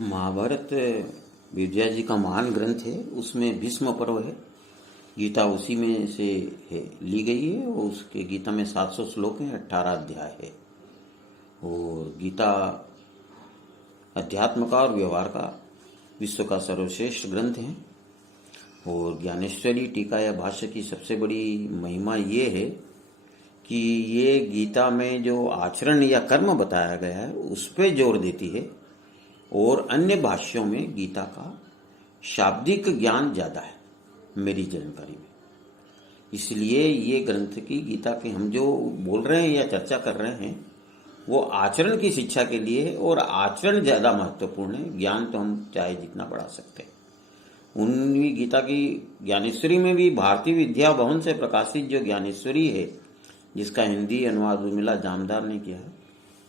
महाभारत विद्या जी का महान ग्रंथ है। उसमें भीष्म पर्व है। गीता उसी में से है, ली गई है। और उसके गीता में 700 श्लोक हैं, 18 अध्याय है। और गीता अध्यात्म का और व्यवहार का विश्व का सर्वश्रेष्ठ ग्रंथ है। और ज्ञानेश्वरी टीका या भाष्य की सबसे बड़ी महिमा ये है कि ये गीता में जो आचरण या कर्म बताया गया है उस पर जोर देती है। और अन्य भाष्यों में गीता का शाब्दिक ज्ञान ज्यादा है मेरी जानकारी में। इसलिए ये ग्रंथ की गीता के हम जो बोल रहे हैं या चर्चा कर रहे हैं वो आचरण की शिक्षा के लिए है। और आचरण ज्यादा महत्वपूर्ण है। ज्ञान तो हम चाहे जितना बढ़ा सकते हैं। उन्हीं गीता की ज्ञानेश्वरी में भी भारतीय विद्या भवन से प्रकाशित जो ज्ञानेश्वरी है, जिसका हिंदी अनुवाद उर्मिला जामदार ने किया है,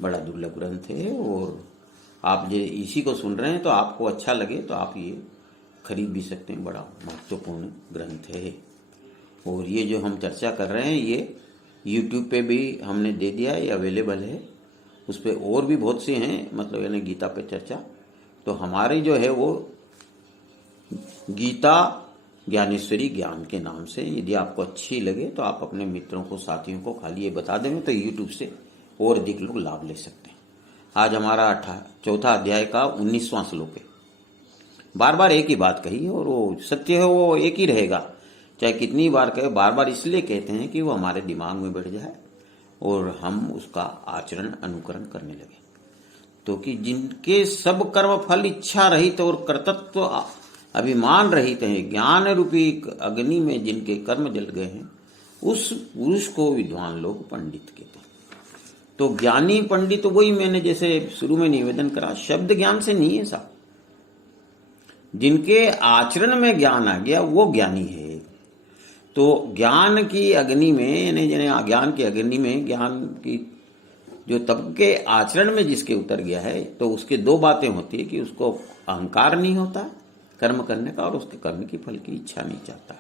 बड़ा दुर्लभ ग्रंथ है। और आप जो इसी को सुन रहे हैं तो आपको अच्छा लगे तो आप ये खरीद भी सकते हैं। बड़ा महत्वपूर्ण ग्रंथ है। और ये जो हम चर्चा कर रहे हैं ये YouTube पे भी हमने दे दिया है, ये अवेलेबल है। उस पर और भी बहुत से हैं, मतलब यानी गीता पे चर्चा। तो हमारी जो है वो गीता ज्ञानेश्वरी ज्ञान के नाम से, यदि आपको अच्छी लगे तो आप अपने मित्रों को, साथियों को खाली ये बता देंगे तो YouTube से और अधिक लोग लाभ ले सकते हैं। आज हमारा चौथा अध्याय का 19वां श्लोक है। बार बार एक ही बात कही है और वो सत्य है, वो एक ही रहेगा चाहे कितनी बार कहे। बार बार इसलिए कहते हैं कि वो हमारे दिमाग में बैठ जाए और हम उसका आचरण अनुकरण करने लगे। तो कि जिनके सब कर्म फल इच्छा रहित और कर्तृत्व अभिमान रहित हैं, ज्ञान रूपी अग्नि में जिनके कर्म जल गए हैं, उस पुरुष को विद्वान लोग पंडित कहते हैं। तो ज्ञानी पंडित वही मैंने जैसे शुरू में निवेदन करा, शब्द ज्ञान से नहीं है साहब। जिनके आचरण में ज्ञान आ गया वो ज्ञानी है। तो ज्ञान की अग्नि में, यानी ज्ञान की अग्नि में, ज्ञान की जो तब के आचरण में जिसके उतर गया है, तो उसके दो बातें होती है कि उसको अहंकार नहीं होता कर्म करने का, और उसके कर्म की फल की इच्छा नहीं चाहता।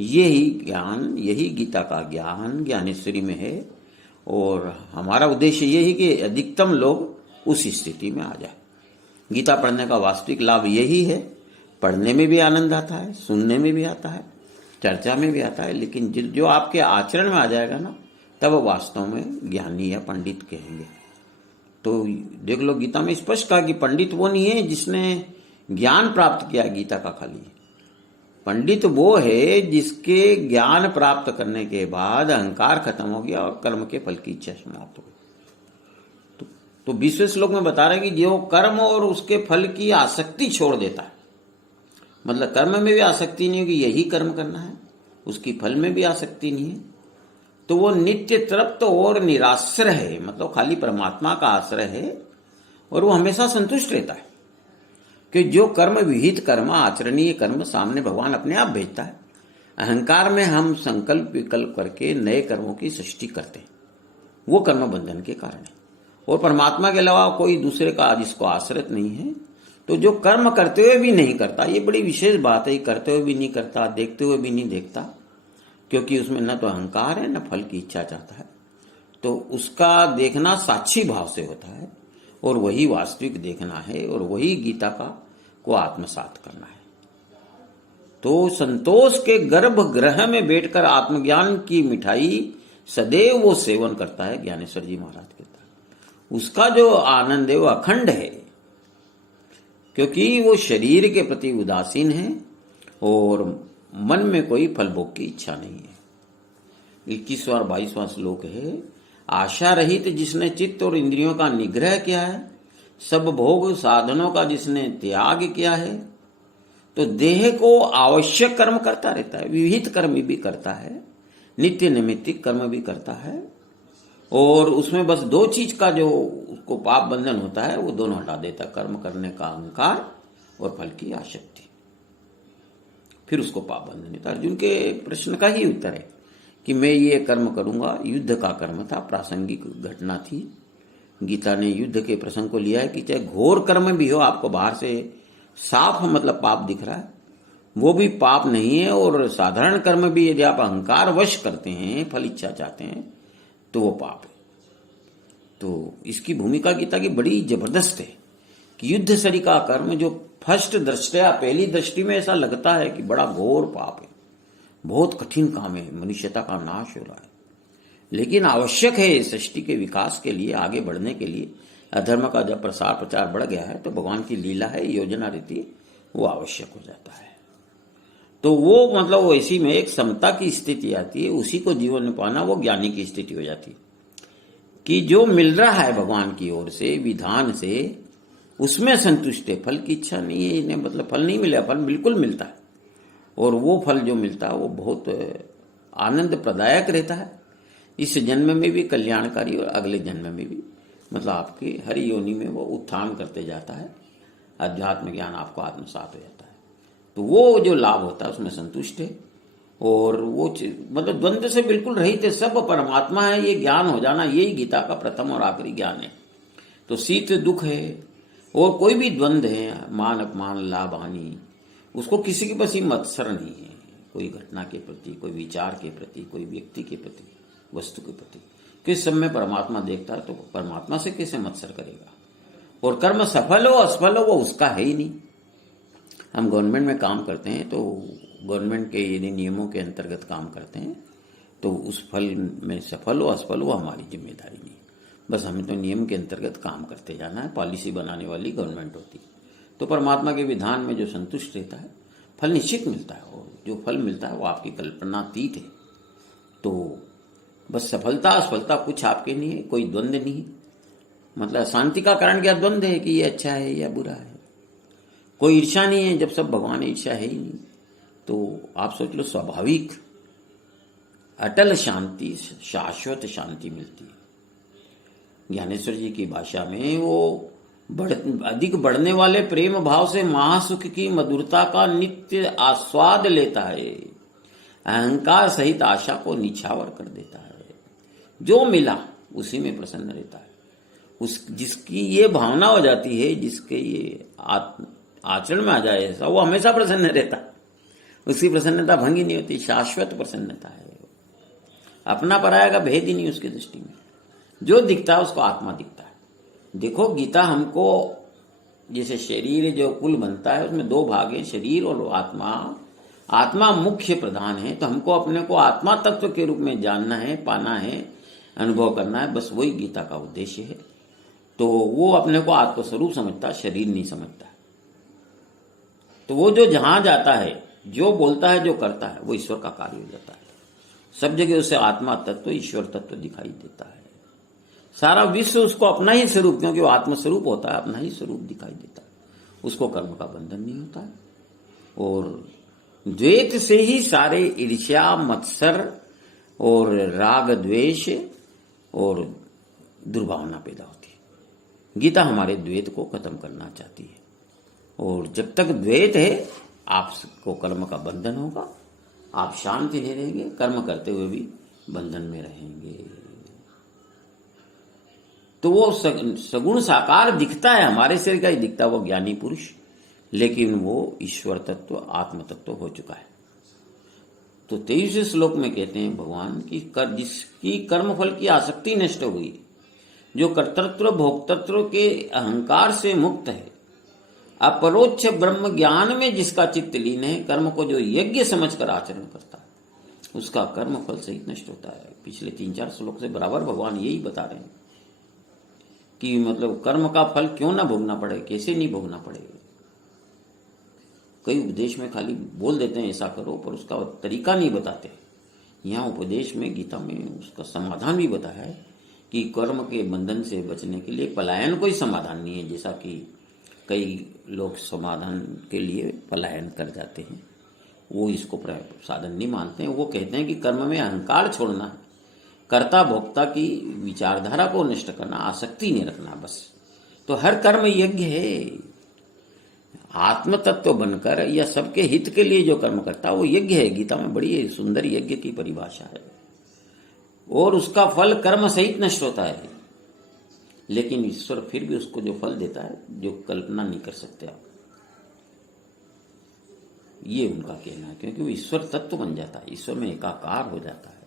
यही ज्ञान, यही गीता का ज्ञान ज्ञानेश्वरी में है। और हमारा उद्देश्य ये है कि अधिकतम लोग उस स्थिति में आ जाए। गीता पढ़ने का वास्तविक लाभ यही है। पढ़ने में भी आनंद आता है, सुनने में भी आता है, चर्चा में भी आता है, लेकिन जो आपके आचरण में आ जाएगा ना, तब वास्तव में ज्ञानी या पंडित कहेंगे। तो देख लो, गीता में स्पष्ट कहा कि पंडित वो नहीं है जिसने ज्ञान प्राप्त किया गीता का खाली। पंडित वो है जिसके ज्ञान प्राप्त करने के बाद अहंकार खत्म हो गया और कर्म के फल की इच्छा समाप्त हो गई। तो 20वें श्लोक में बता रहे हैं कि जो कर्म और उसके फल की आसक्ति छोड़ देता है, मतलब कर्म में भी आसक्ति नहीं है कि यही कर्म करना है, उसकी फल में भी आसक्ति नहीं है, तो वो नित्य तृप्त और निराश्रय है, मतलब खाली परमात्मा का आश्रय है। और वो हमेशा संतुष्ट रहता है कि जो कर्म विहित कर्म, आचरणीय कर्म सामने भगवान अपने आप भेजता है। अहंकार में हम संकल्प विकल्प करके नए कर्मों की सृष्टि करते हैं, वो कर्म बंधन के कारण है। और परमात्मा के अलावा कोई दूसरे का जिसको आश्रित नहीं है, तो जो कर्म करते हुए भी नहीं करता, ये बड़ी विशेष बात है। करते हुए भी नहीं करता, देखते हुए भी नहीं देखता, क्योंकि उसमें न तो अहंकार है न फल की इच्छा चाहता है। तो उसका देखना साक्षी भाव से होता है, और वही वास्तविक देखना है, और वही गीता को आत्मसात करना है। तो संतोष के गर्भगृह में बैठकर आत्मज्ञान की मिठाई सदैव वो सेवन करता है। ज्ञानेश्वर जी महाराज कहता है उसका जो आनंद है वो अखंड है, क्योंकि वो शरीर के प्रति उदासीन है और मन में कोई फल भोग की इच्छा नहीं है। 21वां और 22वां श्लोक है, आशा रहित जिसने चित्त और इंद्रियों का निग्रह किया है, सब भोग साधनों का जिसने त्याग किया है, तो देह को आवश्यक कर्म करता रहता है, विविध कर्म भी करता है, नित्य नैमित्तिक कर्म भी करता है। और उसमें बस दो चीज का जो उसको पाप बंधन होता है वो दोनों हटा देता, कर्म करने का अहंकार और फल की आसक्ति। फिर उसको पाप बंधन देता। अर्जुन के प्रश्न का ही उत्तर है कि मैं ये कर्म करूंगा। युद्ध का कर्म था, प्रासंगिक घटना थी। गीता ने युद्ध के प्रसंग को लिया है कि चाहे घोर कर्म भी हो, आपको बाहर से साफ मतलब पाप दिख रहा है, वो भी पाप नहीं है। और साधारण कर्म भी यदि आप अहंकार वश करते हैं, फल इच्छा चाहते हैं, तो वो पाप है। तो इसकी भूमिका गीता की बड़ी जबरदस्त है कि युद्ध सरी का कर्म जो फर्स्ट दृष्टया पहली दृष्टि में ऐसा लगता है कि बड़ा घोर पाप है, बहुत कठिन काम है, मनुष्यता का नाश हो रहा है, लेकिन आवश्यक है सृष्टि के विकास के लिए, आगे बढ़ने के लिए। अधर्म का जब प्रसार प्रचार बढ़ गया है तो भगवान की लीला है, योजना रहती है, वो आवश्यक हो जाता है। तो वो मतलब वैसी में एक समता की स्थिति आती है, उसी को जीवन में पाना वो ज्ञानी की स्थिति हो जाती है कि जो मिल रहा है भगवान की ओर से विधान से उसमें संतुष्ट है, फल की इच्छा नहीं है इन्हें, मतलब फल नहीं मिला, फल बिल्कुल मिलता है, और वो फल जो मिलता है वो बहुत आनंद प्रदायक रहता है, इस जन्म में भी कल्याणकारी और अगले जन्म में भी, मतलब आपकी हर योनि में वो उत्थान करते जाता है, अध्यात्म ज्ञान आपको आत्मसात हो जाता है। तो वो जो लाभ होता है उसमें संतुष्ट है, और वो मतलब द्वंद्व से बिल्कुल रहित है, सब परमात्मा है, ये ज्ञान हो जाना, यही गीता का प्रथम और आखिरी ज्ञान है। तो शीत दुख है और कोई भी द्वंद्व है, मान अपमान लाभ हानि, उसको किसी के पास ही मत्सर नहीं है, कोई घटना के प्रति, कोई विचार के प्रति, कोई व्यक्ति के प्रति, वस्तु के प्रति। किस समय परमात्मा देखता है तो परमात्मा से कैसे मत्सर करेगा। और कर्म सफल हो असफल हो वो उसका है ही नहीं। हम गवर्नमेंट में काम करते हैं तो गवर्नमेंट के यदि नियमों के अंतर्गत काम करते हैं तो उस फल में सफल हो असफल हो हमारी जिम्मेदारी नहीं, बस हमें तो नियम के अंतर्गत काम करते जाना है। पॉलिसी बनाने वाली गवर्नमेंट होती है। तो परमात्मा के विधान में जो संतुष्ट रहता है फल निश्चित मिलता है, और जो फल मिलता है वो आपकी कल्पनातीत है। तो बस सफलता असफलता कुछ आपके नहीं है, कोई द्वंद्व नहीं। मतलब शांति का कारण क्या द्वंद्व है कि ये अच्छा है या बुरा है, कोई ईर्ष्या नहीं है। जब सब भगवान ईर्ष्या है ही नहीं तो आप सोच लो स्वाभाविक अटल शांति, शाश्वत शांति मिलती है। ज्ञानेश्वर जी की भाषा में वो अधिक बढ़ने वाले प्रेम भाव से महासुख की मधुरता का नित्य आस्वाद लेता है, अहंकार सहित आशा को निछावर कर देता है। जो मिला उसी में प्रसन्न रहता है। उस जिसकी ये भावना हो जाती है, जिसके ये आचरण में आ जाए ऐसा, वो हमेशा प्रसन्न रहता है, उसकी प्रसन्नता भंगी नहीं होती, शाश्वत प्रसन्नता है। अपना पराया का भेद ही नहीं उसकी दृष्टि में, जो दिखता है उसको आत्मा दिखता है। देखो गीता हमको जैसे शरीर जो कुल बनता है उसमें दो भाग है, शरीर और आत्मा। आत्मा मुख्य प्रधान है, तो हमको अपने को आत्मा तत्व के रूप में जानना है, पाना है, अनुभव करना है, बस वही गीता का उद्देश्य है। तो वो अपने को आत्मस्वरूप समझता, शरीर नहीं समझता। तो वो जो जहां जाता है, जो बोलता है, जो करता है, वो ईश्वर का कार्य हो जाता है। सब जगह उसे आत्मा तत्व, ईश्वर तत्व दिखाई देता है। सारा विश्व उसको अपना ही स्वरूप, क्योंकि वो आत्मस्वरूप होता है, अपना ही स्वरूप दिखाई देता है। उसको कर्म का बंधन नहीं होता है। और द्वैत से ही सारे ईर्ष्या, मत्सर और राग द्वेष और दुर्भावना पैदा होती है। गीता हमारे द्वैत को खत्म करना चाहती है, और जब तक द्वैत है आपको कर्म का बंधन होगा, आप शांति नहीं रहेंगे, कर्म करते हुए भी बंधन में रहेंगे। तो वो सगुण साकार दिखता है, हमारे शरीर का ही दिखता है वो ज्ञानी पुरुष, लेकिन वो ईश्वर तत्व, आत्म तत्व हो चुका है। तो 23वें श्लोक में कहते हैं भगवान की जिसकी कर्मफल की आसक्ति नष्ट हो गई, जो कर्तृत्व भोक्तृत्व के अहंकार से मुक्त है, अपरोक्ष ब्रह्म ज्ञान में जिसका चित्त लीन है, कर्म को जो यज्ञ समझकर आचरण करता है, उसका कर्म फल सहित नष्ट होता है। पिछले 3-4 श्लोक से बराबर भगवान यही बता रहे हैं कि मतलब कर्म का फल क्यों ना भोगना पड़े, कैसे नहीं भोगना पड़ेगा। कई उपदेश में खाली बोल देते हैं ऐसा करो, पर उसका तरीका नहीं बताते। यहाँ उपदेश में, गीता में उसका समाधान भी बताया है कि कर्म के बंधन से बचने के लिए पलायन कोई समाधान नहीं है। जैसा कि कई लोग समाधान के लिए पलायन कर जाते हैं, वो इसको साधन नहीं मानते हैं। वो कहते हैं कि कर्म में अहंकार छोड़ना है, कर्ता भोक्ता की विचारधारा को नष्ट करना, आसक्ति नहीं रखना बस। तो हर कर्म यज्ञ है। आत्म तत्व बनकर या सबके हित के लिए जो कर्म करता वो यज्ञ है। गीता में बड़ी सुंदर यज्ञ की परिभाषा है, और उसका फल कर्म सहित नष्ट होता है। लेकिन ईश्वर फिर भी उसको जो फल देता है जो कल्पना नहीं कर सकते आप, ये उनका कहना है, क्योंकि वो ईश्वर तत्व बन जाता है, ईश्वर में एकाकार हो जाता है।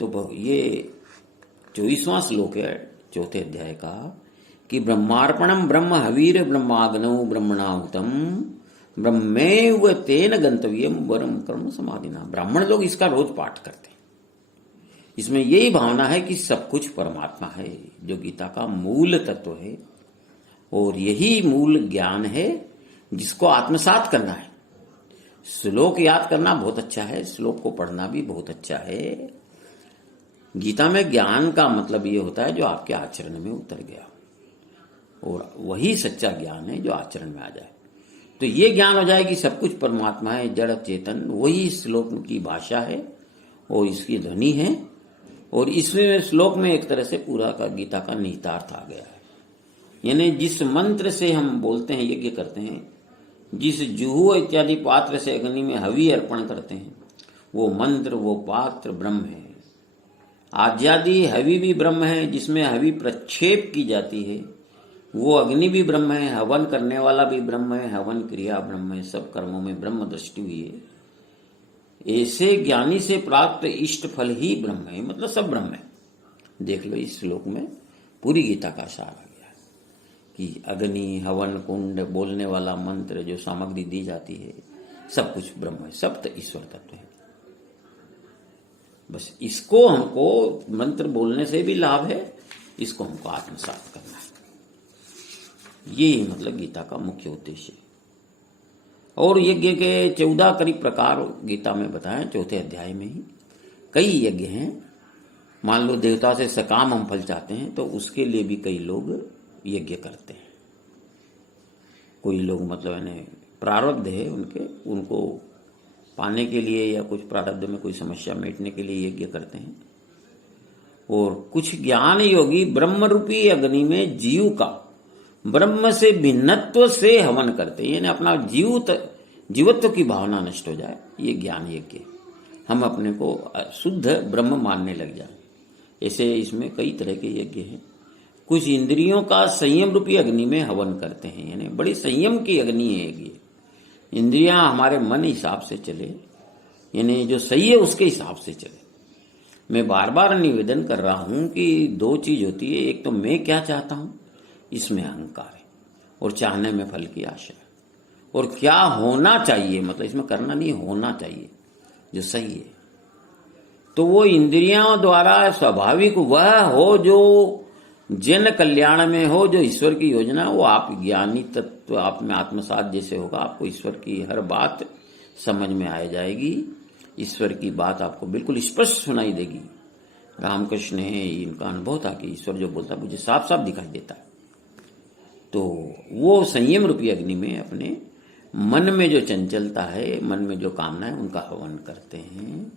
तो ये 24वां श्लोक है 4थे अध्याय का कि ब्रह्मार्पणम ब्रह्म हवीर ब्रह्माग्नौ ब्रह्मणाहुतम ब्रह्मेव तेन गंतव्यम वरम कर्म समाधिना। ब्राह्मण लोग इसका रोज पाठ करते हैं। इसमें यही भावना है कि सब कुछ परमात्मा है, जो गीता का मूल तत्व है, और यही मूल ज्ञान है जिसको आत्मसात करना है। श्लोक याद करना बहुत अच्छा है, श्लोक को पढ़ना भी बहुत अच्छा है। गीता में ज्ञान का मतलब ये होता है जो आपके आचरण में उतर गया, और वही सच्चा ज्ञान है जो आचरण में आ जाए। तो ये ज्ञान हो जाए कि सब कुछ परमात्मा है, जड़ चेतन, वही श्लोक की भाषा है और इसकी ध्वनि है। और इसमें श्लोक में एक तरह से पूरा का गीता का निहितार्थ आ गया है। यानी जिस मंत्र से हम बोलते हैं, यज्ञ करते हैं, जिस जुहू इत्यादि पात्र से अग्नि में हवि अर्पण करते हैं, वो मंत्र, वो पात्र ब्रह्म है। आज्यादि हवि भी ब्रह्म है, जिसमें हवि प्रक्षेप की जाती है, वो अग्नि भी ब्रह्म है। हवन करने वाला भी ब्रह्म है, हवन क्रिया ब्रह्म है। सब कर्मों में ब्रह्म दृष्टि हुई है। ऐसे ज्ञानी से प्राप्त इष्ट फल ही ब्रह्म है, मतलब सब ब्रह्म है। देख लो इस श्लोक में पूरी गीता का सार आ गया है कि अग्नि, हवन कुंड, बोलने वाला मंत्र, जो सामग्री दी जाती है, सब कुछ ब्रह्म है, सब ईश्वर तत्व है। बस इसको हमको मंत्र बोलने से भी लाभ है, इसको हमको आत्मसात करना है। ये मतलब गीता का मुख्य उद्देश्य है। और यज्ञ के 14 करीब प्रकार गीता में बताएं, चौथे अध्याय में ही। कई यज्ञ हैं। मान लो देवता से सकाम हम फल चाहते हैं, तो उसके लिए भी कई लोग यज्ञ करते हैं। कोई लोग मतलब यानी प्रारब्ध है उनको पाने के लिए, या कुछ प्रारब्ध में कोई समस्या मिटने के लिए यज्ञ करते हैं। और कुछ ज्ञान योगी ब्रह्म रूपी अग्नि में जीव का ब्रह्म से भिन्नत्व से हवन करते हैं, यानी अपना जीवत्व की भावना नष्ट हो जाए, ये ज्ञान यज्ञ। हम अपने को शुद्ध ब्रह्म मानने लग जाए। ऐसे इसमें कई तरह के यज्ञ हैं। कुछ इंद्रियों का संयम रूपी अग्नि में हवन करते हैं, यानी बड़ी संयम की अग्नि है ये। इंद्रियां हमारे मन हिसाब से चले, यानी जो सही है उसके हिसाब से चले। मैं बार बार निवेदन कर रहा हूं कि दो चीज होती है, एक तो मैं क्या चाहता हूं, इसमें अहंकार है, और चाहने में फल की आशा है। और क्या होना चाहिए, मतलब इसमें करना नहीं, होना चाहिए जो सही है। तो वो इंद्रियों द्वारा स्वाभाविक वह हो जो जन कल्याण में हो, जो ईश्वर की योजना, वो आप ज्ञानी तत्व आप में आत्मसात जैसे होगा। आपको ईश्वर की हर बात समझ में आ जाएगी। ईश्वर की बात आपको बिल्कुल स्पष्ट सुनाई देगी। रामकृष्ण है, इनका अनुभव था कि ईश्वर जो बोलता है मुझे साफ साफ दिखाई देता है। तो वो संयम रूपी अग्नि में अपने मन में जो चंचलता है, मन में जो कामना है, उनका हवन करते हैं।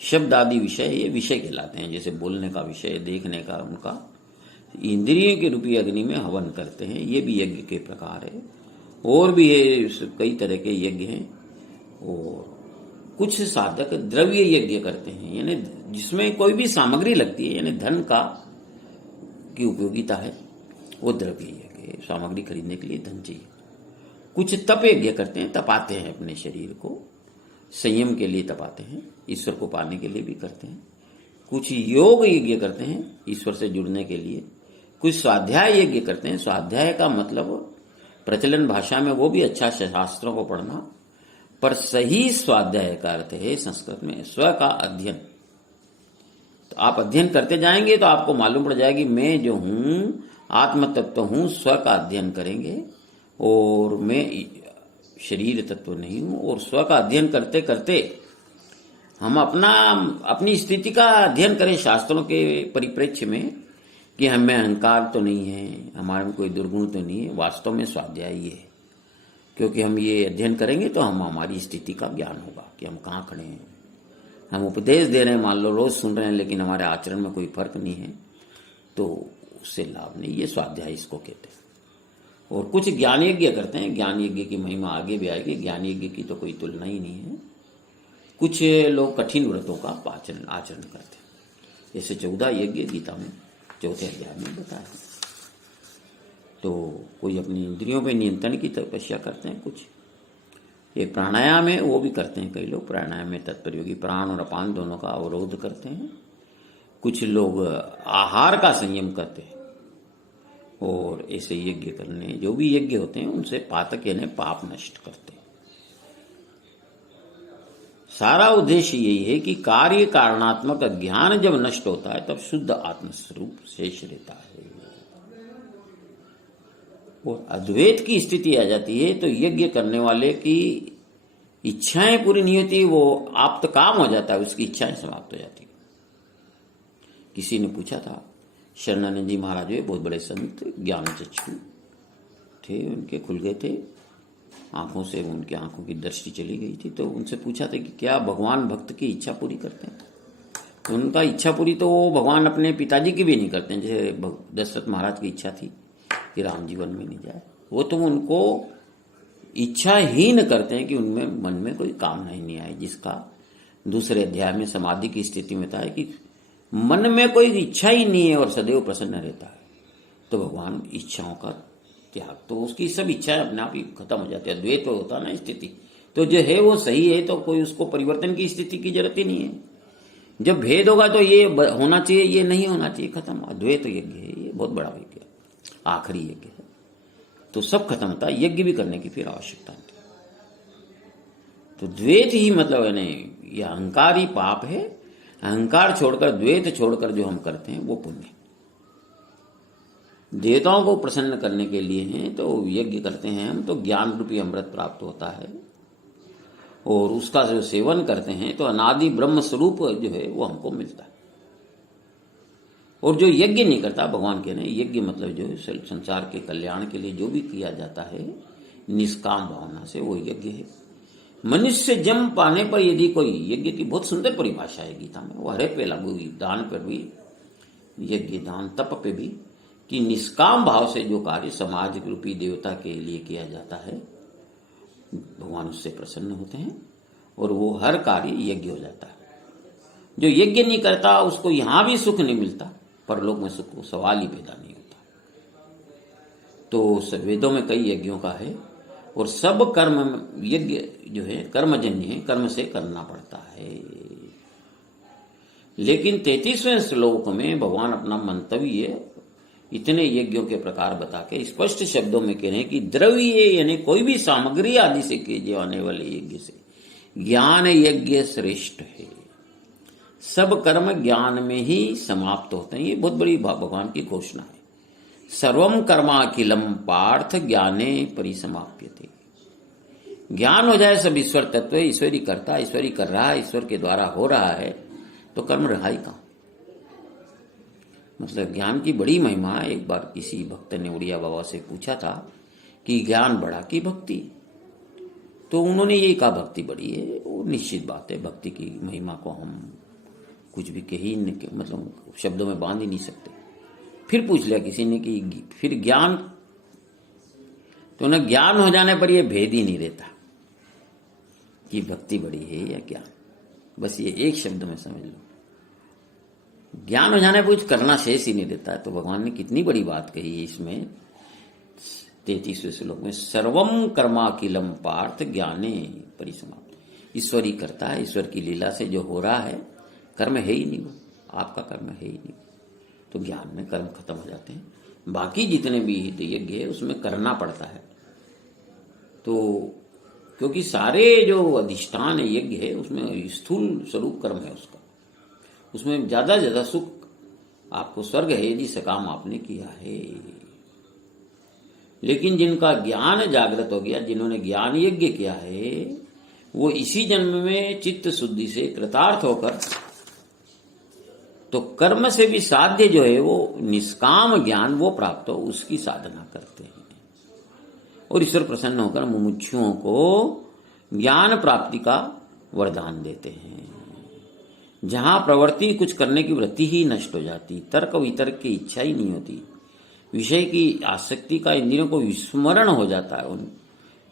शब्द आदि विषय, ये विषय कहलाते हैं, जैसे बोलने का विषय, देखने का, उनका इंद्रियों के रूपी अग्नि में हवन करते हैं। ये भी यज्ञ के प्रकार है। और भी कई तरह के यज्ञ हैं। और कुछ साधक द्रव्य यज्ञ करते हैं, यानी जिसमें कोई भी सामग्री लगती है, यानी धन का की उपयोगिता है, वो द्रव्य यज्ञ। सामग्री खरीदने के लिए धन चाहिए। कुछ तप यज्ञ करते हैं, तपाते हैं अपने शरीर को, संयम के लिए तपाते हैं, ईश्वर को पाने के लिए भी करते हैं। कुछ योग यज्ञ करते हैं, ईश्वर से जुड़ने के लिए। कुछ स्वाध्याय यज्ञ करते हैं। स्वाध्याय का मतलब प्रचलन भाषा में वो भी अच्छा शास्त्रों को पढ़ना, पर सही स्वाध्याय का अर्थ है संस्कृत में स्व का अध्ययन। तो आप अध्ययन करते जाएंगे तो आपको मालूम पड़ जाएगी मैं जो हूं आत्म तत्व हूं, स्व का अध्ययन करेंगे, और मैं शरीर तत्व नहीं हूं। और स्व का अध्ययन करते करते हम अपनी स्थिति का अध्ययन करें शास्त्रों के परिप्रेक्ष्य में, कि हमें अहंकार तो नहीं है, हमारे में कोई दुर्गुण तो नहीं है। वास्तव में स्वाध्याय ये है, क्योंकि हम ये अध्ययन करेंगे तो हम हमारी स्थिति का ज्ञान होगा कि हम कहाँ खड़े हैं। हम उपदेश दे रहे हैं, मान लो रोज सुन रहे हैं, लेकिन हमारे आचरण में कोई फर्क नहीं है, तो उससे लाभ नहीं। ये स्वाध्याय इसको कहते हैं। और कुछ ज्ञान यज्ञ करते हैं। ज्ञान यज्ञ की महिमा आगे भी आएगी, ज्ञान यज्ञ की तो कोई तुलना ही नहीं है। कुछ लोग कठिन व्रतों का आचरण करते हैं। ऐसे 14 यज्ञ गीता में चौथे अध्याय में बताया। तो कोई अपनी इंद्रियों पे नियंत्रण की तपस्या करते हैं, कुछ एक प्राणायाम है वो भी करते हैं। कई लोग प्राणायाम में तत्परयोगी, प्राण और अपान दोनों का अवरोध करते हैं। कुछ लोग आहार का संयम करते हैं। और ऐसे यज्ञ करने, जो भी यज्ञ होते हैं उनसे पातक यानी पाप नष्ट करते हैं। सारा उद्देश्य यही है कि कार्य कारणात्मक ज्ञान जब नष्ट होता है तब शुद्ध आत्मस्वरूप शेष रहता है और अद्वैत की स्थिति आ जाती है। तो यज्ञ करने वाले की इच्छाएं पूरी नहीं होती, वो आप्त काम हो जाता है, उसकी इच्छाएं समाप्त हो जाती है। किसी ने पूछा था, शरणानंद जी महाराज वे बहुत बड़े संत ज्ञान चक्षु थे, उनके खुल गए थे आंखों से, उनकी आंखों की दृष्टि चली गई थी। तो उनसे पूछा था कि क्या भगवान भक्त की इच्छा पूरी करते हैं? तो उनका इच्छा पूरी तो वो भगवान अपने पिताजी की भी नहीं करते हैं। जैसे दशरथ महाराज की इच्छा थी कि राम जी वन में नहीं जाए, वो तो उनको इच्छाहीन करते हैं कि उनमें मन में कोई कामना ही नहीं आए, जिसका दूसरे अध्याय में समाधि की स्थिति में था कि मन में कोई इच्छा ही नहीं है और सदैव प्रसन्न रहता है, तो भगवान इच्छाओं का त्याग, तो उसकी सब इच्छाएं अपने आप ही खत्म हो जाती है। द्वैत तो होता ना स्थिति, तो जो है वो सही है, तो कोई उसको परिवर्तन की स्थिति की जरूरत ही नहीं है। जब भेद होगा तो ये होना चाहिए, ये नहीं होना चाहिए, खत्म। अद्वैत यज्ञ है, ये बहुत बड़ा यज्ञ है, आखिरी यज्ञ है, तो सब खत्म होता है, यज्ञ भी करने की फिर आवश्यकता नहीं। तो द्वैत ही मतलब है नहीं, ये अहंकार ही पाप है। अहंकार छोड़कर, द्वैत छोड़कर जो हम करते हैं वो पुण्य। देवताओं को प्रसन्न करने के लिए हैं तो यज्ञ करते हैं हम, तो ज्ञान रूपी अमृत प्राप्त होता है और उसका जो सेवन करते हैं तो अनादि ब्रह्म स्वरूप जो है वो हमको मिलता है। और जो यज्ञ नहीं करता, भगवान के नहीं, यज्ञ मतलब जो है संसार के कल्याण के लिए जो भी किया जाता है निष्काम भावना से, वो यज्ञ है। मनुष्य जन्म पाने पर यदि कोई, यज्ञ की बहुत सुंदर परिभाषा है गीता में, वो हर एक पे लागू हुई, दान पर भी यज्ञ, दान तप पे भी, कि निष्काम भाव से जो कार्य समाज रूपी देवता के लिए किया जाता है भगवान उससे प्रसन्न होते हैं और वो हर कार्य यज्ञ हो जाता है। जो यज्ञ नहीं करता उसको यहां भी सुख नहीं मिलता, परलोक में सुख को सवाल ही पैदा नहीं होता। तो वेदों में कई यज्ञों का है और सब कर्म यज्ञ जो है कर्मजन्य है, कर्म से करना पड़ता है। लेकिन 33वें श्लोक में भगवान अपना मंतव्य इतने यज्ञों के प्रकार बता के स्पष्ट शब्दों में कह रहे हैं कि द्रव्य यानी कोई भी सामग्री आदि से किए जाने वाले यज्ञ से ज्ञान यज्ञ श्रेष्ठ है। सब कर्म ज्ञान में ही समाप्त होते हैं, ये बहुत बड़ी भगवान की घोषणा है। सर्वम कर्माखिलम पार्थ ज्ञाने परिसमाप्यते। ज्ञान हो जाए सब ईश्वर तत्व, ईश्वर ही करता, ईश्वर ही कर रहा है, ईश्वर के द्वारा हो रहा है, तो कर्म रहा ही कहां। मतलब ज्ञान की बड़ी महिमा है। एक बार किसी भक्त ने उड़िया बाबा से पूछा था कि ज्ञान बड़ा की भक्ति, तो उन्होंने यही कहा भक्ति बड़ी है। वो निश्चित बात है, भक्ति की महिमा को हम कुछ भी कही मतलब शब्दों में बांध ही नहीं सकते। फिर पूछ लिया किसी ने कि फिर ज्ञान, तो उन्हें ज्ञान हो जाने पर यह भेद ही नहीं रहता कि भक्ति बड़ी है या ज्ञान, बस ये एक शब्द में समझ लो। ज्ञान हो जाने पर कुछ करना शेष ही नहीं रहता है। तो भगवान ने कितनी बड़ी बात कही है इसमें 33वें श्लोक में, सर्वम कर्माखिलम पार्थ ज्ञाने परिसमाप्त। ईश्वर ही करता है, ईश्वर की लीला से जो हो रहा है, कर्म है ही नहीं, वो आपका कर्म है ही नहीं। तो ज्ञान में कर्म खत्म हो जाते हैं। बाकी जितने भी यज्ञ है उसमें करना पड़ता है। तो क्योंकि सारे जो अधिष्ठान यज्ञ है उसमें स्थूल स्वरूप कर्म है उसका, उसमें ज्यादा ज्यादा सुख आपको स्वर्ग है यदि सकाम आपने किया है। लेकिन जिनका ज्ञान जागृत हो गया, जिन्होंने ज्ञान यज्ञ किया है, वो इसी जन्म में चित्त शुद्धि से कृतार्थ होकर तो कर्म से भी साध्य जो है वो निष्काम ज्ञान वो प्राप्त हो, उसकी साधना करते हैं और ईश्वर प्रसन्न होकर मुमुक्षुओं को ज्ञान प्राप्ति का वरदान देते हैं। जहां प्रवृत्ति कुछ करने की वृत्ति ही नष्ट हो जाती, तर्क वितर्क की इच्छा ही नहीं होती, विषय की आसक्ति का इंद्रियों को विस्मरण हो जाता है, उन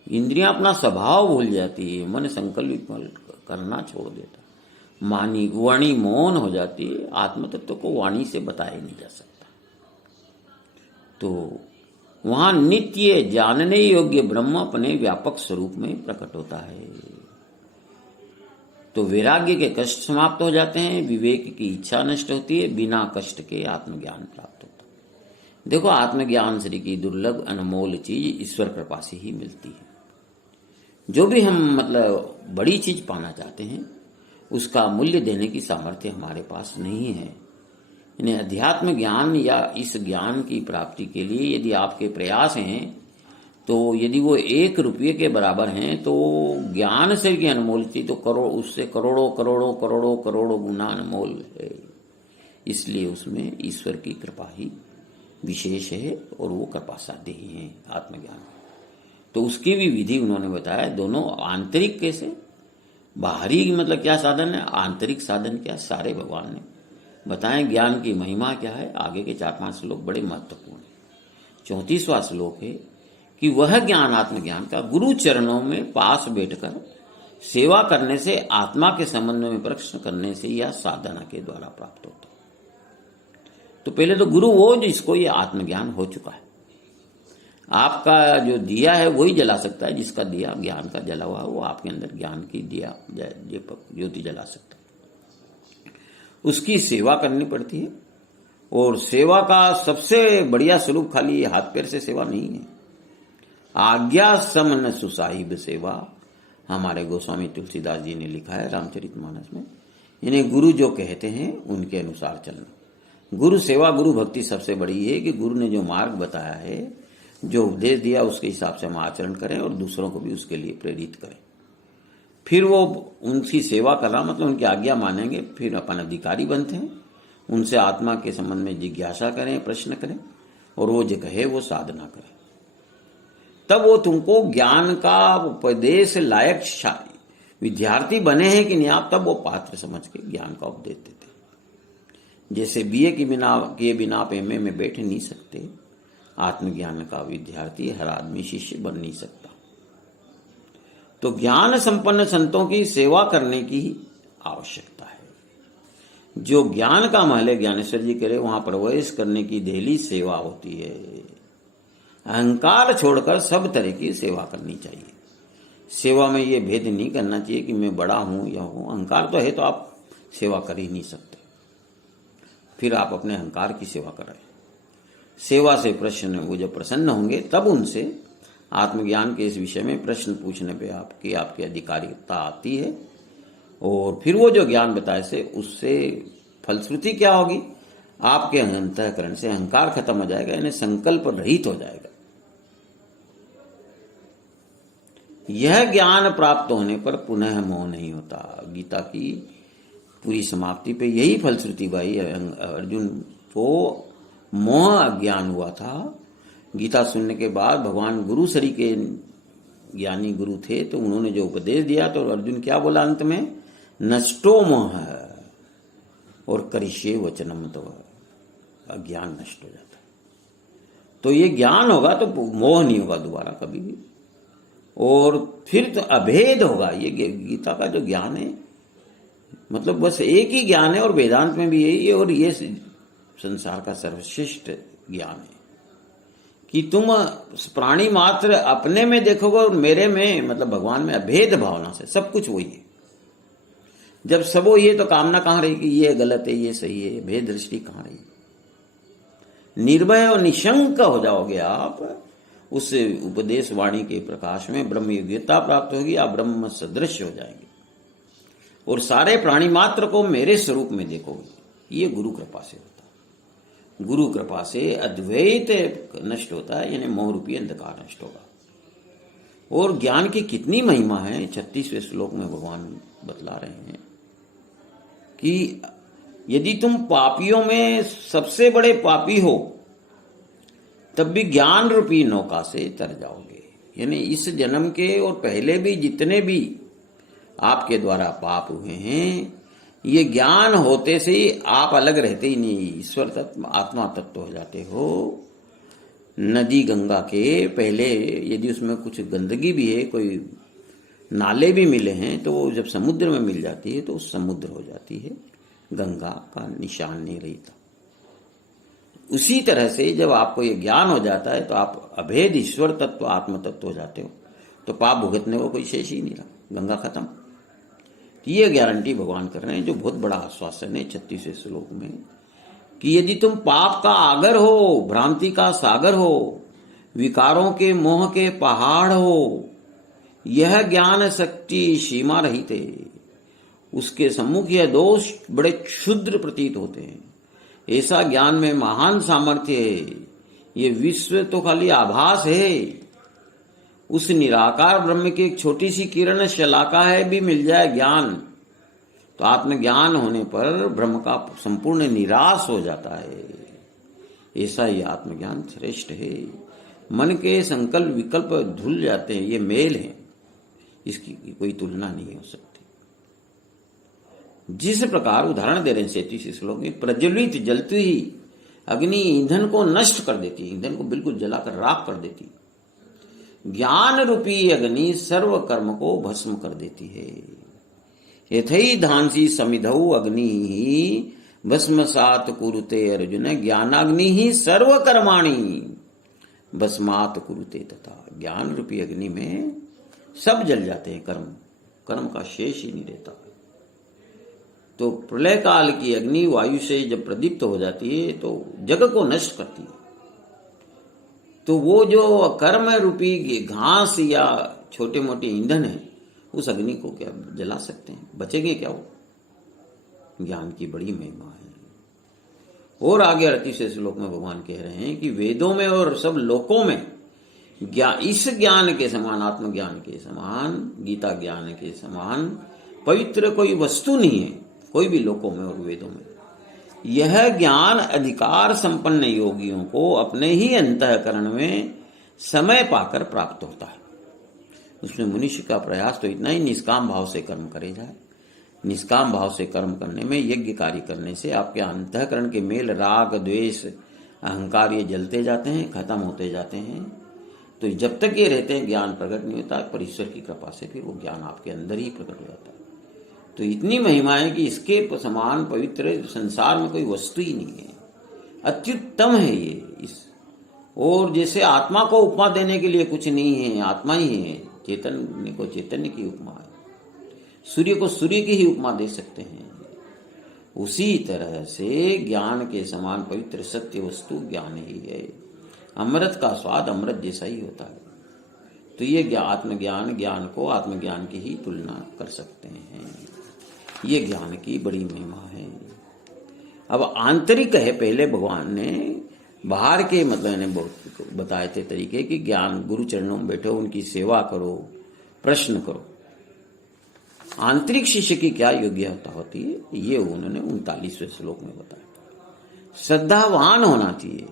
इंद्रियां अपना स्वभाव भूल जाती है, मन संकल्प करना छोड़ देता, वाणी मौन हो जाती है, आत्म तत्व को वाणी से बताया नहीं जा सकता। तो वहां नित्य जानने योग्य ब्रह्म अपने व्यापक स्वरूप में प्रकट होता है। तो वैराग्य के कष्ट समाप्त हो जाते हैं, विवेक की इच्छा नष्ट होती है, बिना कष्ट के आत्मज्ञान प्राप्त होता है। देखो, आत्मज्ञान श्री की दुर्लभ अनमोल चीज ईश्वर कृपा से ही मिलती है। जो भी हम मतलब बड़ी चीज पाना चाहते हैं, उसका मूल्य देने की सामर्थ्य हमारे पास नहीं है। यानी अध्यात्म ज्ञान या इस ज्ञान की प्राप्ति के लिए यदि आपके प्रयास हैं, तो यदि वो 1 रुपये के बराबर हैं, तो ज्ञान से की अनमोल चीज तो उससे करोड़ों करोड़ों करोड़ों करोड़ों गुना अनमोल है। इसलिए उसमें ईश्वर की कृपा ही विशेष है और वो कृपा साध्य ही है आत्मज्ञान। तो उसकी भी विधि उन्होंने बताया। दोनों आंतरिक कैसे, बाहरी मतलब क्या साधन है, आंतरिक साधन क्या, सारे भगवान ने बताएं। ज्ञान की महिमा क्या है, आगे के 4-5 श्लोक बड़े महत्वपूर्ण है। 34वां श्लोक है कि वह ज्ञान, आत्मज्ञान का, गुरु चरणों में पास बैठकर सेवा करने से, आत्मा के संबंध में प्रश्न करने से या साधना के द्वारा प्राप्त होता। तो पहले तो गुरु वो जिसको ये आत्मज्ञान हो चुका है। आपका जो दिया है वही जला सकता है, जिसका दिया ज्ञान का जला हुआ वो आपके अंदर ज्ञान की दिया ज्योति जला सकता है। उसकी सेवा करनी पड़ती है। और सेवा का सबसे बढ़िया स्वरूप खाली हाथ पैर से सेवा नहीं है। आज्ञा समन सुसाहिब सेवा, हमारे गोस्वामी तुलसीदास जी ने लिखा है रामचरितमानस में। इन्हें गुरु जो कहते हैं उनके अनुसार चलना। गुरु सेवा, गुरु भक्ति सबसे बड़ी है कि गुरु ने जो मार्ग बताया है, जो उपदेश दिया, उसके हिसाब से हम आचरण करें और दूसरों को भी उसके लिए प्रेरित करें। फिर वो उनकी सेवा करना मतलब उनकी आज्ञा मानेंगे, फिर अपन अधिकारी बनते हैं। उनसे आत्मा के संबंध में जिज्ञासा करें, प्रश्न करें और वो जो कहे वो साधना करें। तब वो तुमको ज्ञान का उपदेश लायक विद्यार्थी बने हैं कि नहीं आप, तब वो पात्र समझ के ज्ञान का उपदेश देते। जैसे बीए के बिना आप एमए में बैठ नहीं सकते, आत्मज्ञान का विद्यार्थी हर आदमी शिष्य बन नहीं सकता। तो ज्ञान संपन्न संतों की सेवा करने की आवश्यकता है। जो ज्ञान का महल है, ज्ञानेश्वर जी कह रहे, वहां प्रवेश करने की दहली सेवा होती है। अहंकार छोड़कर सब तरह की सेवा करनी चाहिए। सेवा में ये भेद नहीं करना चाहिए कि मैं बड़ा हूं या हूं। अहंकार तो है तो आप सेवा कर ही नहीं सकते, फिर आप अपने अहंकार की सेवा कराएं। सेवा से प्रश्न वो जब प्रसन्न होंगे तब उनसे आत्मज्ञान के इस विषय में प्रश्न पूछने पे आपकी अधिकारिता आती है। और फिर वो जो ज्ञान बताए से उससे फलश्रुति क्या होगी, आपके अंतःकरण से अहंकार खत्म हो जाएगा, यानी संकल्प रहित हो जाएगा। यह ज्ञान प्राप्त होने पर पुनः मोह नहीं होता। गीता की पूरी समाप्ति पे यही फलश्रुति भाई। अर्जुन को मोह अज्ञान हुआ था। गीता सुनने के बाद भगवान गुरु सरी के ज्ञानी गुरु थे, तो उन्होंने जो उपदेश दिया तो अर्जुन क्या बोला अंत में, नष्टो मोह और करिष्ये वचनम, तो अज्ञान नष्ट हो जाता है। तो ये ज्ञान होगा तो मोह नहीं होगा दोबारा कभी भी। और फिर तो अभेद होगा। ये गीता का जो ज्ञान है मतलब बस एक ही ज्ञान है, और वेदांत में भी यही है, और ये संसार का सर्वश्रेष्ठ ज्ञान है कि तुम प्राणी मात्र अपने में देखोगे और मेरे में मतलब भगवान में अभेद भावना से सब कुछ वही है। जब सब वही है तो कामना कहां रही कि ये गलत है ये सही है, भेद दृष्टि कहां रही। निर्भय और निशंक हो जाओगे आप उस उपदेश वाणी के प्रकाश में, ब्रह्म योग्यता प्राप्त होगी, आप ब्रह्म सदृश हो जाएंगे और सारे प्राणी मात्र को मेरे स्वरूप में देखोगे। ये गुरु कृपा से होता है। गुरु कृपा से अद्वैत नष्ट होता है, यानी मोह रूपी अंधकार नष्ट होगा। और ज्ञान की कितनी महिमा है, 36वें श्लोक में भगवान बतला रहे हैं कि यदि तुम पापियों में सबसे बड़े पापी हो तब भी ज्ञान रूपी नौका से तर जाओगे। यानी इस जन्म के और पहले भी जितने भी आपके द्वारा पाप हुए हैं, ये ज्ञान होते से ही आप अलग रहते ही नहीं, ईश्वर तत्व आत्मा तत्व हो जाते हो। नदी गंगा के पहले यदि उसमें कुछ गंदगी भी है, कोई नाले भी मिले हैं, तो वो जब समुद्र में मिल जाती है तो समुद्र हो जाती है, गंगा का निशान नहीं रहता। उसी तरह से जब आपको ये ज्ञान हो जाता है तो आप अभेद ईश्वर तत्व आत्म तत्व हो जाते हो, तो पाप भुगतने को कोई शेष ही नहीं रहा, गंगा खत्म। ये गारंटी भगवान कर रहे हैं, जो बहुत बड़ा आश्वासन है 36वें श्लोक में कि यदि तुम पाप का आगर हो, भ्रांति का सागर हो, विकारों के मोह के पहाड़ हो, यह ज्ञान शक्ति सीमा रहित है, उसके सम्मुख यह दोष बड़े क्षुद्र प्रतीत होते हैं। ऐसा ज्ञान में महान सामर्थ्य है। ये विश्व तो खाली आभास है। उस निराकार ब्रह्म की एक छोटी सी किरण शलाका है भी मिल जाए ज्ञान, तो आत्मज्ञान होने पर ब्रह्म का संपूर्ण निराश हो जाता है। ऐसा ही आत्मज्ञान श्रेष्ठ है। मन के संकल्प विकल्प धुल जाते हैं। ये मेल है, इसकी कोई तुलना नहीं हो सकती। जिस प्रकार उदाहरण दे रहे हैं 37 श्लोक में, प्रज्वलित जलती ही अग्नि ईंधन को नष्ट कर देती, ईंधन को बिल्कुल जलाकर राख कर देती। ज्ञान रूपी अग्नि सर्व कर्म को भस्म कर देती है। यथई धांसी समिधौ अग्नि ही भस्मसात कुरुते अर्जुन, ज्ञानाग्नि ही सर्व कर्माणि भस्मात कुरुते तथा। ज्ञान रूपी अग्नि में सब जल जाते हैं, कर्म का शेष ही नहीं रहता। तो प्रलय काल की अग्नि वायु से जब प्रदीप्त हो जाती है तो जग को नष्ट करती है। तो वो जो कर्म रूपी घास या छोटे मोटे ईंधन है, उस अग्नि को क्या जला सकते हैं? बचेंगे क्या वो? ज्ञान की बड़ी महिमा है। और आगे 38वें श्लोक में भगवान कह रहे हैं कि वेदों में और सब लोकों में इस ज्ञान के समान, आत्मज्ञान के समान, गीता ज्ञान के समान पवित्र कोई वस्तु नहीं है, कोई भी लोकों में और वेदों में। यह ज्ञान अधिकार संपन्न योगियों को अपने ही अंतःकरण में समय पाकर प्राप्त होता है। उसमें मनुष्य का प्रयास तो इतना ही, निष्काम भाव से कर्म करे जाए। निष्काम भाव से कर्म करने में, यज्ञ कार्य करने से आपके अंतःकरण के मेल, राग, द्वेष, अहंकार ये जलते जाते हैं, खत्म होते जाते हैं। तो जब तक ये रहते हैं ज्ञान प्रकट नहीं होता, पर ईश्वर की कृपा से फिर वो ज्ञान आपके अंदर ही प्रकट हो जाता है। तो इतनी महिमा है कि इसके समान पवित्र संसार में कोई वस्तु ही नहीं है। अत्युत्तम है ये। और जैसे आत्मा को उपमा देने के लिए कुछ नहीं है, आत्मा ही है। चैतन्य को चैतन्य की उपमा है, सूर्य को सूर्य की ही उपमा दे सकते हैं। उसी तरह से ज्ञान के समान पवित्र सत्य वस्तु ज्ञान ही है। अमृत का स्वाद अमृत जैसा ही होता है। तो ये आत्मज्ञान, ज्ञान को आत्मज्ञान की ही तुलना कर सकते हैं। ये ज्ञान की बड़ी महिमा है। अब आंतरिक है, पहले भगवान ने बाहर के मतलब ने बताए थे तरीके कि ज्ञान गुरु चरणों में बैठो, उनकी सेवा करो, प्रश्न करो। आंतरिक शिष्य की क्या योग्यता होती है, ये उन्होंने 39वें श्लोक में बताया। श्रद्धावान होना चाहिए,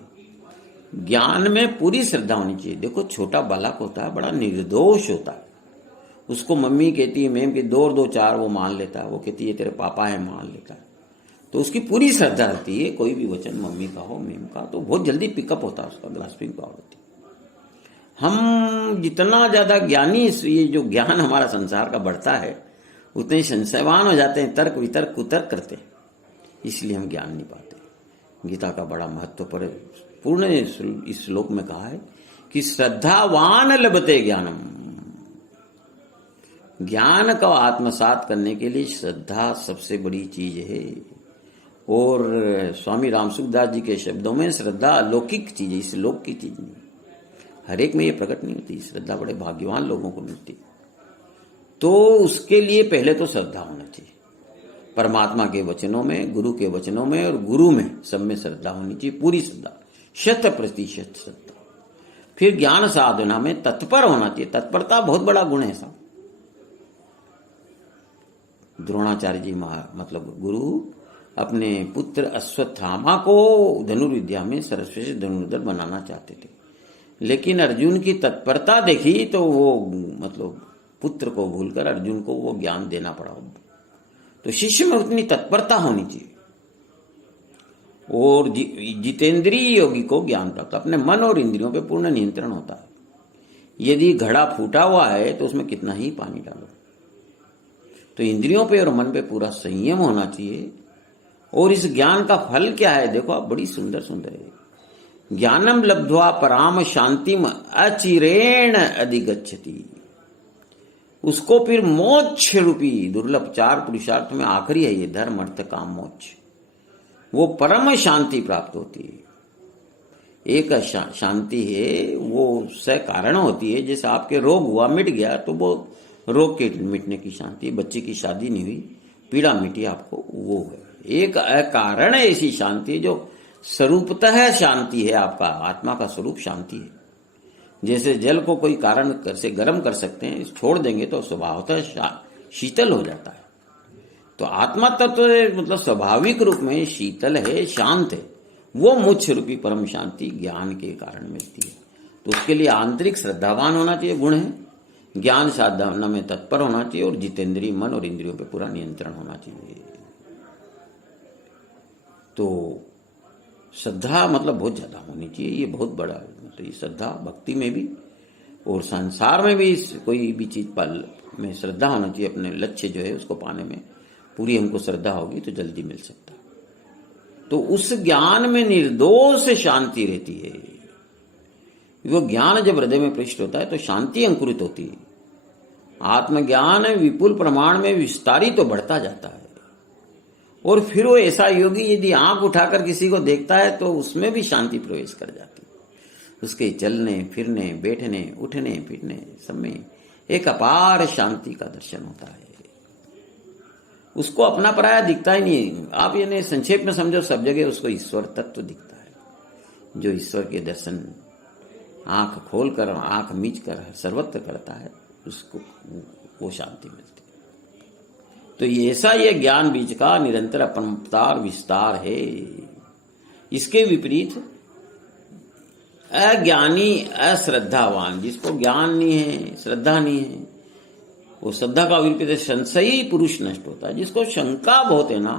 ज्ञान में पूरी श्रद्धा होनी चाहिए। देखो, छोटा बालक होता है, बड़ा निर्दोष होता है। उसको मम्मी कहती है मैम की 2 और 2 4, वो मान लेता है। वो कहती है तेरे पापा है, मान लेता है। तो उसकी पूरी श्रद्धा रहती है। कोई भी वचन मम्मी का हो, मैम का, तो बहुत जल्दी पिकअप होता है, उसका ग्रास्पिंग पावर होती है। हम जितना ज्यादा ज्ञानी, ये जो ज्ञान हमारा संसार का बढ़ता है, उतने ही संशयवान हो जाते हैं, तर्क वितर्क कुतर्क करते हैं। इसलिए हम ज्ञान नहीं पाते। गीता का बड़ा महत्व पर पूर्ण इस श्लोक में कहा है कि श्रद्धावान लभते ज्ञानम। ज्ञान का आत्मसात करने के लिए श्रद्धा सबसे बड़ी चीज है। और स्वामी रामसुखदास जी के शब्दों में श्रद्धा अलौकिक चीज है, इस लोक की चीज नहीं। हर एक में ये प्रकट नहीं होती। श्रद्धा बड़े भाग्यवान लोगों को मिलती। तो उसके लिए पहले तो श्रद्धा होना चाहिए। परमात्मा के वचनों में, गुरु के वचनों में और गुरु में, सब में श्रद्धा होनी चाहिए, पूरी श्रद्धा, 100% श्रद्धा। फिर ज्ञान साधना में तत्पर होना चाहिए। तत्परता बहुत बड़ा गुण है साहब। द्रोणाचार्य जी मतलब गुरु अपने पुत्र अश्वत्थामा को धनुर्विद्या में सर्वश्रेष्ठ धनुर्धर बनाना चाहते थे, लेकिन अर्जुन की तत्परता देखी तो वो मतलब पुत्र को भूलकर अर्जुन को वो ज्ञान देना पड़ा। तो शिष्य में उतनी तत्परता होनी चाहिए। और जितेंद्रिय योगी को ज्ञान प्राप्त, अपने मन और इंद्रियों पे पूर्ण नियंत्रण होता है। यदि घड़ा फूटा हुआ है तो उसमें कितना ही पानी डालो। तो इंद्रियों पे और मन पे पूरा संयम होना चाहिए। और इस ज्ञान का फल क्या है, देखो आप, बड़ी सुंदर सुंदर है। ज्ञानम लब्ध्वा पराम शांतिम अचिरेण अधिगच्छति। उसको फिर मोक्ष रूपी दुर्लभ 4 पुरुषार्थ में आखिरी है ये, धर्म अर्थ काम मोक्ष। वो परम शांति प्राप्त होती है। एक शांति है वो स कारण होती है। जैसे आपके रोग हुआ, मिट गया, तो वो रोग के मिटने की शांति। बच्चे की शादी नहीं हुई, पीड़ा मिटी आपको, वो है। एक अकारण ऐसी शांति जो स्वरूपतः शांति है। आपका आत्मा का स्वरूप शांति है। जैसे जल को कोई कारण से गर्म कर सकते हैं, छोड़ देंगे तो स्वभावतः शीतल हो जाता है। तो आत्मा तत्व मतलब स्वाभाविक रूप में शीतल है, शांत है। वो मोक्ष रूपी परम शांति ज्ञान के कारण मिलती है। तो उसके लिए आंतरिक श्रद्धावान होना चाहिए, गुण है। ज्ञान साधना में तत्पर होना चाहिए और जितेंद्रिय मन और इंद्रियों पे पूरा नियंत्रण होना चाहिए। तो श्रद्धा मतलब बहुत ज्यादा होनी चाहिए। ये बहुत बड़ा मतलब ये श्रद्धा भक्ति में भी और संसार में भी कोई भी चीज पल में श्रद्धा होना चाहिए। अपने लक्ष्य जो है उसको पाने में पूरी हमको श्रद्धा होगी तो जल्दी मिल सकता है। तो उस ज्ञान में निर्दोष शांति रहती है। वो ज्ञान जब हृदय में प्रविष्ट होता है तो शांति अंकुरित होती है। आत्मज्ञान विपुल प्रमाण में विस्तारित तो बढ़ता जाता है। और फिर वो ऐसा योगी यदि आंख उठाकर किसी को देखता है तो उसमें भी शांति प्रवेश कर जाती है। उसके चलने फिरने, बैठने, उठने, फिरने सब में एक अपार शांति का दर्शन होता है। उसको अपना पराया दिखता ही नहीं। आप यानी संक्षेप में समझो, सब जगह उसको ईश्वर तत्व दिखता है। जो ईश्वर के दर्शन आंख खोलकर, आंख मीच कर सर्वत्र करता है, उसको वो शांति मिलती है। तो ये ऐसा ये ज्ञान बीज का निरंतर अपरंपार विस्तार है। इसके विपरीत अज्ञानी, अश्रद्धावान, जिसको ज्ञान नहीं है, श्रद्धा नहीं है, वो श्रद्धा का विपरीत संशयी पुरुष नष्ट होता है। जिसको शंका बहुत है ना,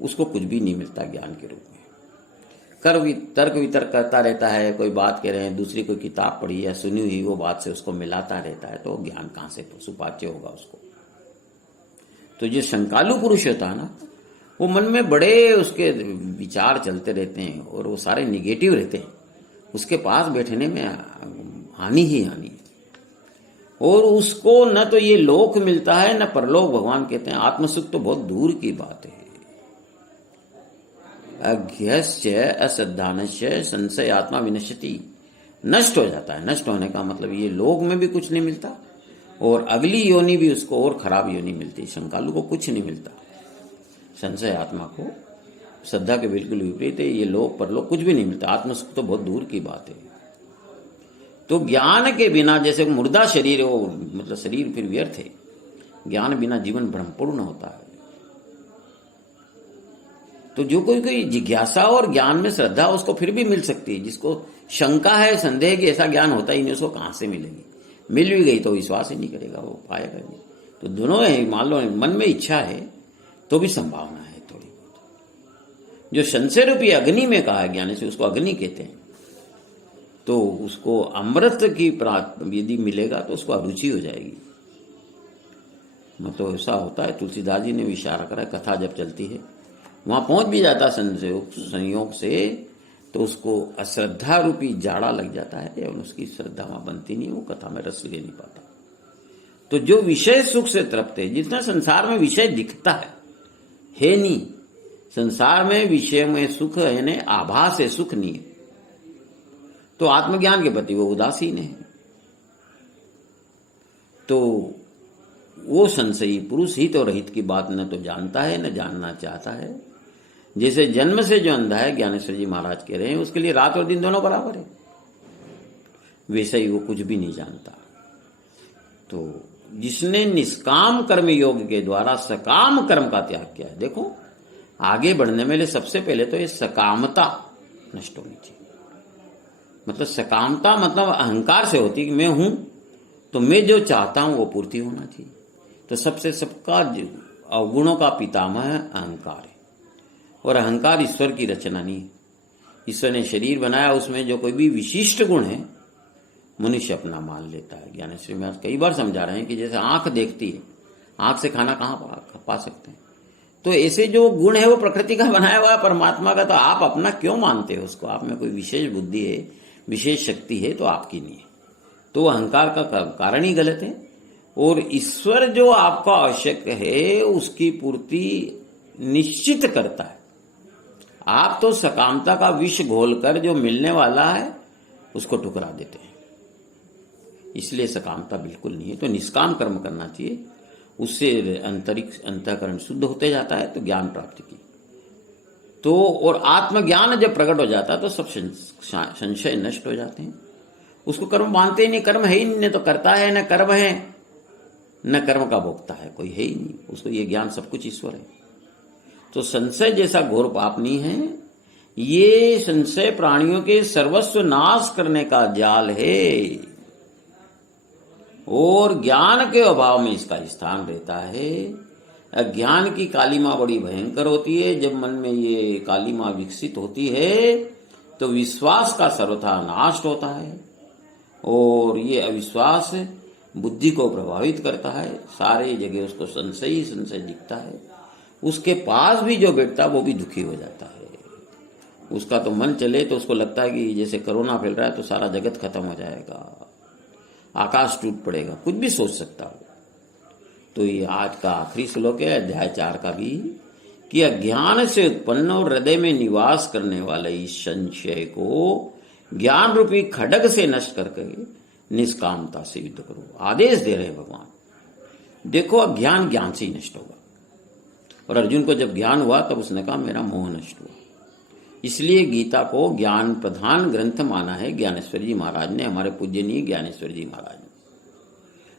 उसको कुछ भी नहीं मिलता ज्ञान के रूप में। तर्क वितर्क करता रहता है। कोई बात कह रहे हैं, दूसरी कोई किताब पढ़ी या सुनी हुई वो बात से उसको मिलाता रहता है, तो ज्ञान कहां से सुपाच्य होगा उसको। तो जो शंकालु पुरुष होता है ना, वो मन में बड़े उसके विचार चलते रहते हैं और वो सारे निगेटिव रहते हैं। उसके पास बैठने में हानि ही हानि है। और उसको न तो ये लोक मिलता है न परलोक। भगवान कहते हैं आत्मसुख तो बहुत दूर की बात है। अज्ञस्य अश्रद्धानस्य संशय आत्मा विनश्यति, नष्ट हो जाता है। नष्ट होने का मतलब ये लोक में भी कुछ नहीं मिलता और अगली योनि भी उसको और खराब योनि मिलती। शंकालु को कुछ नहीं मिलता। संशय आत्मा को श्रद्धा के बिल्कुल विपरीत है। ये लोक परलोक कुछ भी नहीं मिलता। आत्मसुख तो बहुत दूर की बात है। तो ज्ञान के बिना, जैसे मुर्दा शरीर है वो मतलब शरीर फिर व्यर्थ है। ज्ञान बिना जीवन ब्रह्मपूर्ण होता है। तो जो कोई जिज्ञासा और ज्ञान में श्रद्धा उसको फिर भी मिल सकती है। जिसको शंका है, संदेह कि ऐसा ज्ञान होता ही नहीं, उसको कहां से मिलेगी। मिल भी गई तो विश्वास ही नहीं करेगा, वो पाएगा नहीं। तो दोनों है। मान लो मन में इच्छा है तो भी संभावना है थोड़ी बहुत। जो संशय रूपी अग्नि में कहा है ज्ञान से, उसको अग्नि कहते हैं। तो उसको अमृत की यदि मिलेगा तो उसको अरुचि हो जाएगी। मतलब ऐसा होता है, तुलसीदास जी ने भी इशारा करा, कथा जब चलती है वहां पहुंच भी जाता संयोग से, तो उसको अश्रद्धा रूपी जाड़ा लग जाता है और उसकी श्रद्धा वहां बनती नहीं, वो कथा में रस ले नहीं पाता। तो जो विषय सुख से तृप्त है, जितना संसार में विषय दिखता है नहीं। संसार में विषय में सुख है नहीं, आभास है, सुख नहीं है। तो आत्मज्ञान के प्रति वो उदासीन है। तो वो संशयी पुरुष हित और हित की बात न तो जानता है न जानना चाहता है। जैसे जन्म से जो अंधा है, ज्ञानेश्वर जी महाराज कह रहे हैं, उसके लिए रात और दिन दोनों बराबर है, वैसे ही वो कुछ भी नहीं जानता। तो जिसने निष्काम कर्म योग के द्वारा सकाम कर्म का त्याग किया है, देखो आगे बढ़ने में सबसे पहले तो ये सकामता नष्ट होनी चाहिए। मतलब सकामता मतलब अहंकार से होती कि मैं हूं तो मैं जो चाहता हूं वो पूर्ति होना चाहिए। तो सबसे सबका अवगुणों का पितामह अहंकार है और अहंकार ईश्वर की रचना नहीं है। ईश्वर ने शरीर बनाया, उसमें जो कोई भी विशिष्ट गुण है मनुष्य अपना मान लेता है। ज्ञानेश्वर महाराज कई बार समझा रहे हैं कि जैसे आंख देखती है, आंख से खाना कहाँ पा सकते हैं। तो ऐसे जो गुण है वो प्रकृति का बनाया हुआ है, परमात्मा का। तो आप अपना क्यों मानते हो उसको? आप में कोई विशेष बुद्धि है, विशेष शक्ति है, तो आपकी नहीं है। तो अहंकार का कारण ही गलत है। और ईश्वर जो आपका आवश्यक है उसकी पूर्ति निश्चित करता है। आप तो सकामता का विष घोलकर जो मिलने वाला है उसको ठुकरा देते हैं। इसलिए सकामता बिल्कुल नहीं है। तो निष्काम कर्म करना चाहिए, उससे अंतःकरण शुद्ध होते जाता है, तो ज्ञान प्राप्ति की। तो और आत्मज्ञान जब प्रकट हो जाता है तो सब संशय नष्ट हो जाते हैं। उसको कर्म मानते ही नहीं, कर्म है ही नहीं, न तो करता है न कर्म है, न कर्म का भोगता है, कोई है ही नहीं। उसको ये ज्ञान सब कुछ ईश्वर है। तो संशय जैसा घोर पाप नहीं है, ये संशय प्राणियों के सर्वस्व नाश करने का जाल है, और ज्ञान के अभाव में इसका स्थान रहता है। अज्ञान की कालिमा बड़ी भयंकर होती है। जब मन में ये कालिमा विकसित होती है तो विश्वास का सर्वथा नाश होता है, और ये अविश्वास बुद्धि को प्रभावित करता है। सारे जगह उसको संशय ही संशय दिखता है। उसके पास भी जो बैठता है वो भी दुखी हो जाता है। उसका तो मन चले तो उसको लगता है कि जैसे कोरोना फैल रहा है तो सारा जगत खत्म हो जाएगा, आकाश टूट पड़ेगा, कुछ भी सोच सकता हो। तो ये आज का आखिरी श्लोक है अध्याय 4 का भी, कि अज्ञान से उत्पन्न और हृदय में निवास करने वाले इस संशय को ज्ञान रूपी खड्ग से नष्ट करके निष्कामता से युद्ध करो। आदेश दे रहे भगवान। देखो अज्ञान ज्ञान से ही नष्ट होगा। और अर्जुन को जब ज्ञान हुआ तब उसने कहा मेरा मोह नष्ट हुआ। इसलिए गीता को ज्ञान प्रधान ग्रंथ माना है ज्ञानेश्वर जी महाराज ने, हमारे पूजनीय ज्ञानेश्वर जी महाराज ने।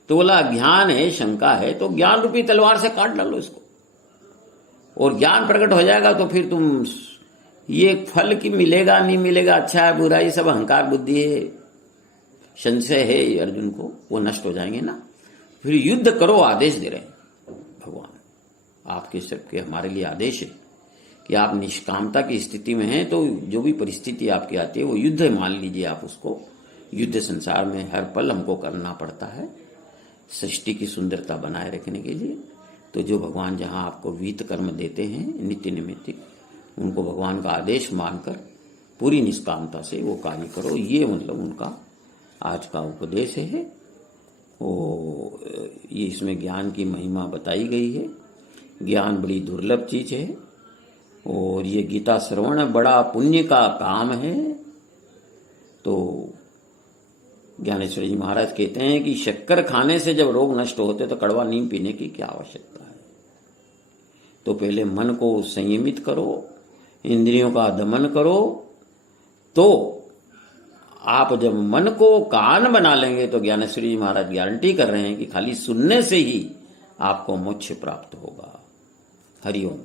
तो बोला अज्ञान है, शंका है, तो ज्ञान रूपी तलवार से काट डालो इसको, और ज्ञान प्रकट हो जाएगा। तो फिर तुम ये फल की मिलेगा नहीं मिलेगा, अच्छा है बुरा, ये सब अहंकार बुद्धि है, संशय है अर्जुन को, वो नष्ट हो जाएंगे ना। फिर युद्ध करो, आदेश दे रहे हैं भगवान। आपके सबके हमारे लिए आदेश है कि आप निष्कामता की स्थिति में हैं तो जो भी परिस्थिति आपकी आती है वो युद्ध मान लीजिए आप उसको। युद्ध संसार में हर पल हमको करना पड़ता है सृष्टि की सुंदरता बनाए रखने के लिए। तो जो भगवान जहाँ आपको विहित कर्म देते हैं नित्य नैमित्तिक, उनको भगवान का आदेश मानकर पूरी निष्कामता से वो कार्य करो। ये मतलब उनका आज का उपदेश है। ये इसमें ज्ञान की महिमा बताई गई है। ज्ञान बड़ी दुर्लभ चीज है, और ये गीता श्रवण बड़ा पुण्य का काम है। तो ज्ञानेश्वर जी महाराज कहते हैं कि शक्कर खाने से जब रोग नष्ट होते तो कड़वा नीम पीने की क्या आवश्यकता है। तो पहले मन को संयमित करो, इंद्रियों का दमन करो। तो आप जब मन को कान बना लेंगे तो ज्ञानेश्वर जी महाराज गारंटी कर रहे हैं कि खाली सुनने से ही आपको मोक्ष प्राप्त होगा। हरिओम।